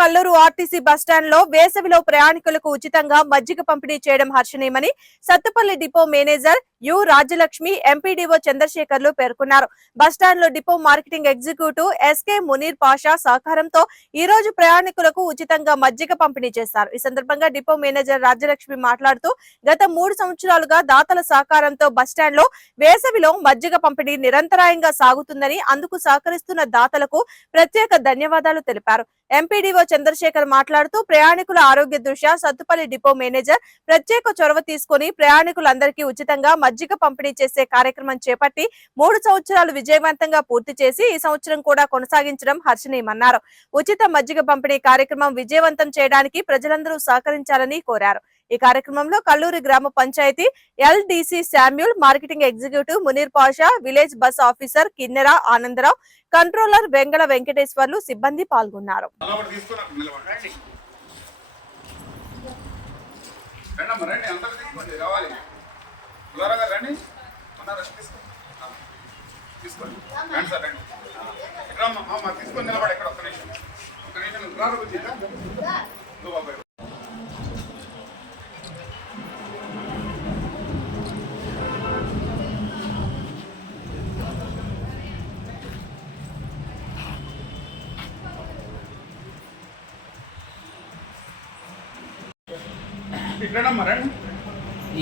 Kalluru RTC bus stand లో వేసవిలో ప్రయాణికులకు ఉచితంగా మజ్జిగ పంపిణీ చేయడం హర్షణీయమని Sathupalli depot manager U Rajyalakshmi MPDO చంద్రశేఖర్లు పేర్కొన్నారు. బస్టాండ్ లో depot marketing executive SK Munir Pasha సహకారంతో ఈ రోజు ప్రయాణికులకు ఉచితంగా మజ్జిగ పంపిణీ చేశారు. ఈ సందర్భంగా డిపో మేనేజర్ రాజ్యలక్ష్మి మాట్లాడుతూ గత 3 సంవత్సరాలుగా దాతల సహకారంతో బస్టాండ్ లో వేసవిలో మజ్జిగ పంపిణీ నిరంతరాయంగా సాగుతుందని, అందుకు సహకరిస్తున్న దాతలకు ప్రత్యేక ధన్యవాదాలు తెలిపారు. ఎంపీడీఓ చంద్రశేఖర్ మాట్లాడుతూ ప్రయాణికుల ఆరోగ్య దృష్ట్యా సత్తుపల్లి డిపో మేనేజర్ ప్రత్యేక చొరవ తీసుకుని ప్రయాణికులందరికీ ఉచితంగా మజ్జిగ పంపిణీ చేసే కార్యక్రమం చేపట్టి 3 సంవత్సరాలు విజయవంతంగా పూర్తి చేసి ఈ సంవత్సరం కూడా కొనసాగించడం హర్షణీయమన్నారు. ఉచిత మజ్జిగ పంపిణీ కార్యక్రమం విజయవంతం చేయడానికి ప్రజలందరూ సహకరించాలని కోరారు. ఈ కార్యక్రమంలో కల్లూరు గ్రామ panchayat LDC Samuel, marketing executive Munir Pasha, village bus officer Kinnera Anandarao, controller Vengala Venkateswarlu సిబ్బంది పాల్గొన్నారు.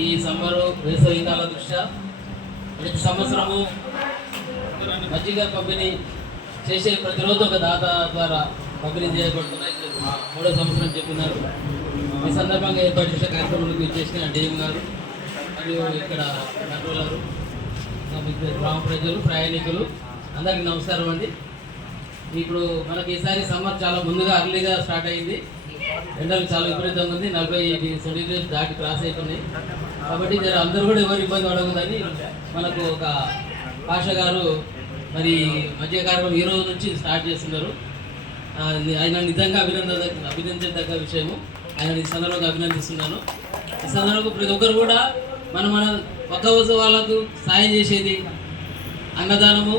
ఈ సమ్మరు వేసవికాల దృష్ట్యా ప్రతి సంవత్సరము మజ్జిగ పంపిణీ చేసే ప్రతిరోజు ఒక దాత ద్వారా పంపిణీ చేయబడుతున్నాయి. 3వ సంవత్సరం చెప్పినారు. ఈ సందర్భంగా ఏర్పాటు చేసే కార్యక్రమాలకు ఇచ్చేసిన డిఎం గారు మరియు ఇక్కడ కంట్రోలరు, గ్రామ ప్రజలు, ప్రయాణికులు అందరికీ నమస్కారం అండి. ఇప్పుడు మనకి ఈసారి సమ్మర్ చాలా ముందుగా అర్లీగా స్టార్ట్ అయింది. ఎండలు చాలా విపరీతంగా ఉంది. 40 సెంటీగ్రేడ్ దాటి క్రాస్ అవుతున్నాయి. కాబట్టి అందరూ కూడా ఎవరు ఇబ్బంది పడకూడదని మనకు ఒక పాషా గారు మరి మధ్య కార్యక్రమం ఈ రోజు నుంచి స్టార్ట్ చేస్తున్నారు. ఆయన నిజంగా అభినందించదగ్గ విషయము. ఆయన ఈ సందర్భంగా అభినందిస్తున్నాను. ఈ సందర్భంగా ప్రతి ఒక్కరు కూడా మన ఒక్క రోజు వాళ్ళకు సాయం చేసేది అన్నదానము,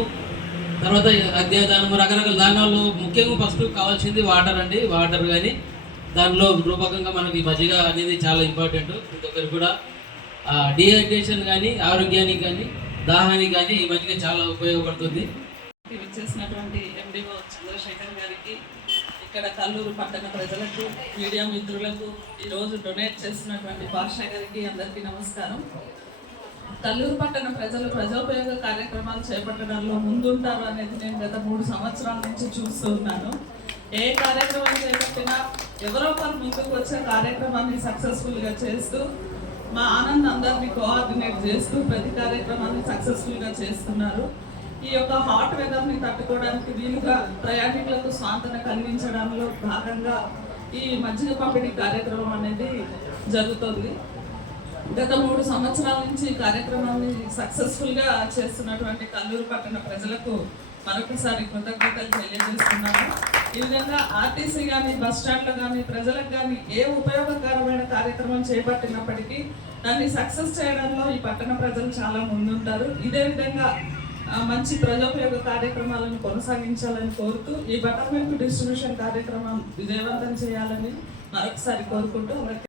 తర్వాత అధ్యాదానము, రకరకాల దానాల్లో ముఖ్యంగా ఫస్ట్ కావాల్సింది వాటర్ అండి. వాటర్ కానీ దానిలో రూపకంగా మనకి మజ్జిగ అనేది చాలా ఇంపార్టెంట్. ప్రతి ఒక్కరు కూడా డిహైడ్రేషన్ కానీ, ఆరోగ్యానికి కానీ, దాహానికి కానీ ఈ మజ్జిగ చాలా ఉపయోగపడుతుంది. చేసినటువంటి ఎండిఓ చంద్రశేఖర్ గారికి, ఇక్కడ కల్లూరు పట్టణ ప్రజలకు, మీడియా మిత్రులకు, ఈరోజు డొనేట్ చేసినటువంటి పాషా గారికి అందరికీ నమస్కారం. కల్లూరు పట్టణ ప్రజలు ప్రజోపయోగ కార్యక్రమాలు చేపట్టడంలో ముందుంటారు అనేది నేను గత 3 సంవత్సరాల నుంచి చూస్తూ ఉన్నాను. ఏ కార్యక్రమం చేపట్టినా ఎవరో ఒకరు ముందుకు వచ్చే కార్యక్రమాన్ని సక్సెస్ఫుల్గా చేస్తూ, మా ఆనంద్ అందరినీ కోఆర్డినేట్ చేస్తూ ప్రతి కార్యక్రమాన్ని సక్సెస్ఫుల్గా చేస్తున్నారు. ఈ యొక్క హాట్ వెదర్ని తట్టుకోవడానికి వీలుగా ప్రయాణికులకు స్వాంతన కలిగించడంలో భాగంగా ఈ మజ్జిగ పంపిణీ కార్యక్రమం అనేది జరుగుతుంది. గత 3 సంవత్సరాల నుంచి ఈ కార్యక్రమాన్ని సక్సెస్ఫుల్గా చేస్తున్నటువంటి కల్లూరు పట్టణ ప్రజలకు మరొకసారి కృతజ్ఞతలు తెలియజేస్తున్నాను. ఈ విధంగా ఆర్టీసీ కానీ, బస్ స్టాండ్లో కానీ, ప్రజలకు కానీ ఏ ఉపయోగకరమైన కార్యక్రమం చేపట్టినప్పటికీ దాన్ని సక్సెస్ చేయడంలో ఈ పట్టణ ప్రజలు చాలా ముందుంటారు. ఇదే విధంగా మంచి ప్రజోపయోగ కార్యక్రమాలను కొనసాగించాలని కోరుతూ ఈ బటర్ మిల్క్ డిస్ట్రిబ్యూషన్ కార్యక్రమం విజయవంతం చేయాలని మరొకసారి కోరుకుంటూ